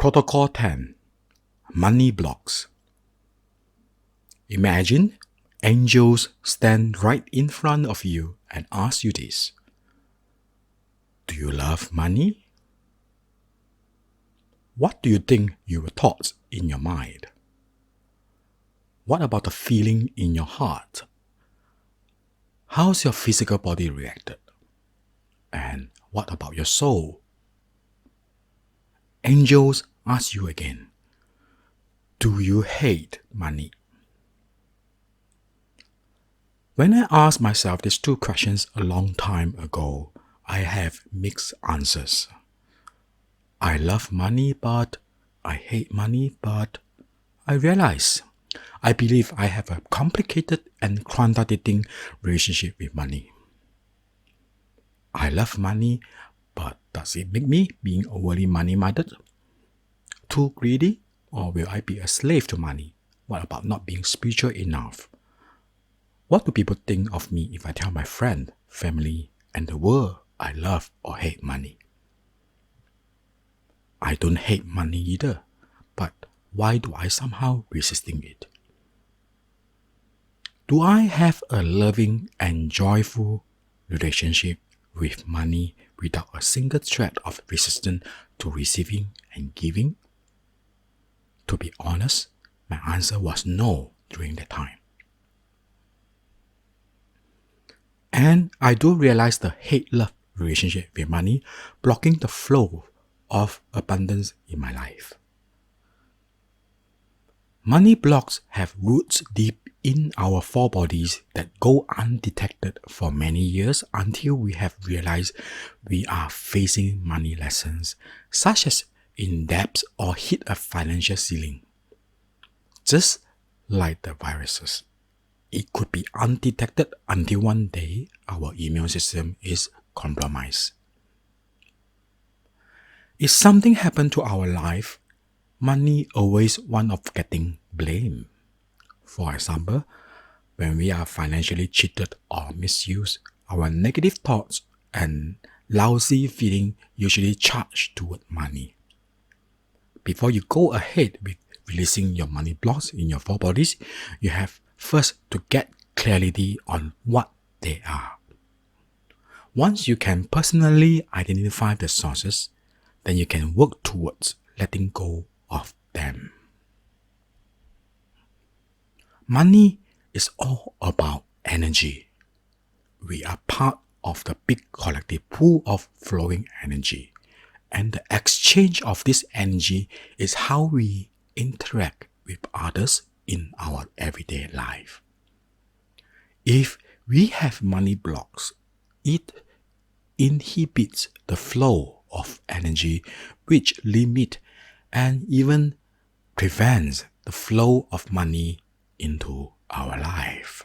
Protocol 10. Money blocks. Imagine angels stand right in front of you and ask you this. Do you love money? What do you think you were taught in your mind? What about the feeling in your heart? How's your physical body reacted? And what about your soul? Angels ask you again. Do you hate money? When I asked myself these two questions a long time ago, I have mixed answers. I love money, but I hate money, but I realize I believe I have a complicated and contradicting relationship with money. I love money, but does it make me being overly money-minded? Too greedy? Or will I be a slave to money? What about not being spiritual enough? What do people think of me if I tell my friend, family, and the world I love or hate money? I don't hate money either, but why do I somehow resisting it? Do I have a loving and joyful relationship with money without a single thread of resistance to receiving and giving? To be honest, my answer was no during that time. And I do realize the hate-love relationship with money blocking the flow of abundance in my life. Money blocks have roots deep in our four bodies that go undetected for many years until we have realized we are facing money lessons, such as in debt or hit a financial ceiling. Just like the viruses, it could be undetected until one day our immune system is compromised. If something happened to our life, money always one of getting blamed. For example, when we are financially cheated or misused, our negative thoughts and lousy feeling usually charge toward money. Before you go ahead with releasing your money blocks in your four bodies, you have first to get clarity on what they are. Once you can personally identify the sources, then you can work towards letting go of them. Money is all about energy. We are part of the big collective pool of flowing energy, and the exchange of this energy is how we interact with others in our everyday life. If we have money blocks, it inhibits the flow of energy, which limits and even prevents the flow of money into our life.